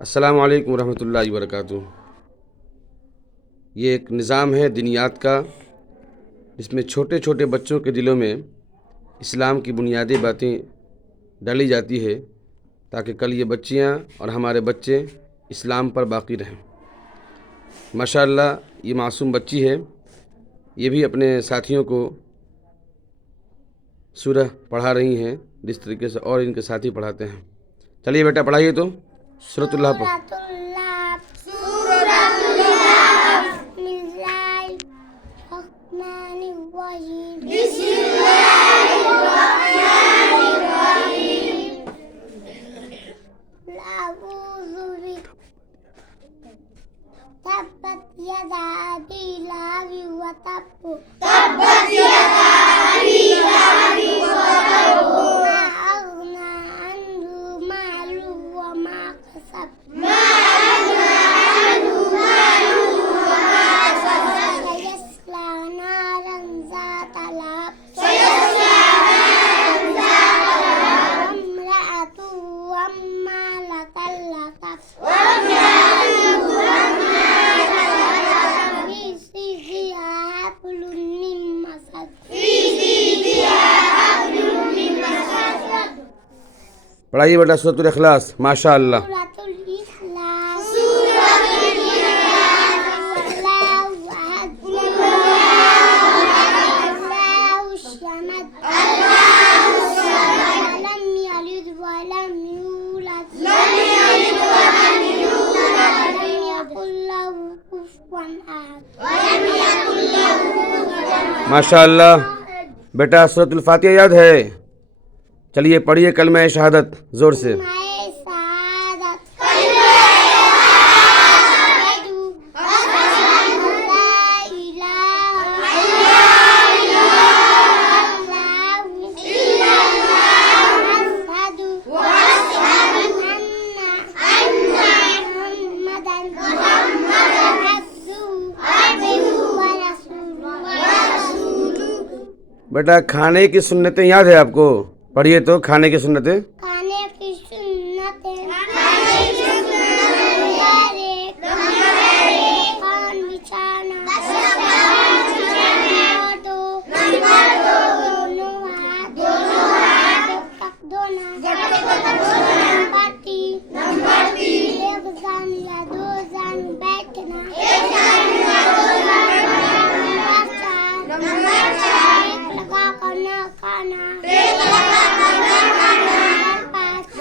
अस्सलामु अलैकुम रहमतुल्लाहि व बरकातुहू। ये एक निज़ाम है दिनियात का, जिसमें छोटे छोटे बच्चों के दिलों में इस्लाम की बुनियादी बातें डाली जाती है, ताकि कल ये बच्चियाँ और हमारे बच्चे इस्लाम पर बाकी रहें। माशाअल्लाह, ये मासूम बच्ची है, ये भी अपने साथियों को सूरह पढ़ा रही हैं जिस तरीके से और इनके साथी पढ़ाते हैं। चलिए बेटा, पढ़ाइए तो सूरतुल्लाह पर। तब्बत यदा अबी लाहब व तब मा अग़ना अन्हु मालुहु व मा कसब सयस्ला नारन ज़ाता लहब वम्रअतुहु हम्मालतल हतब फ़ी ज़ीदिहा हब्लुम मिन मसद। पढ़ाइए बेटा सूरतुल इखलास। माशाअल्लाह। सूरतुल इखलास। अल्लाहु समद लम यलिद व लम यूलद वलम यकुल लहु कुफुवन अहद। माशाअल्लाह। बेटा सूरतुल फातिहा याद है? चलिए पढ़िए कलमा शहादत ज़ोर से। बेटा खाने की सुन्नतें याद है आपको? पढ़िए तो खाने की सुन्नतें। खाने की सुन्नतें खान बिछाना दोनों हाथ तक धोना एक जान या दो जान बैठना नंबर 4 एक लगा कर न खाना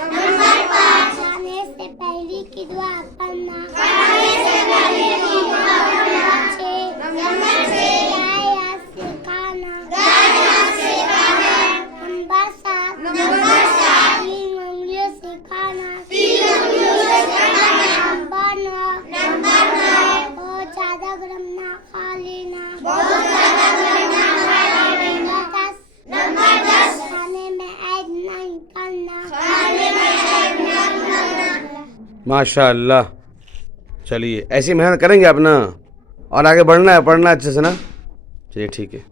नंबर 5 खाने से पहले की दुआ पढ़ना नंबर 6 दाएं हाथ से खाना नंबर 7 तीन उंगलियों से खाना नंबर 9 बहुत ज़्यादा गरम ना खा लेना नंबर 10 खाने में ऐड नहीं करना। माशाअल्लाह। चलिए ऐसी मेहनत करेंगे अपना, और आगे बढ़ना है, पढ़ना अच्छे से ना। चलिए ठीक है।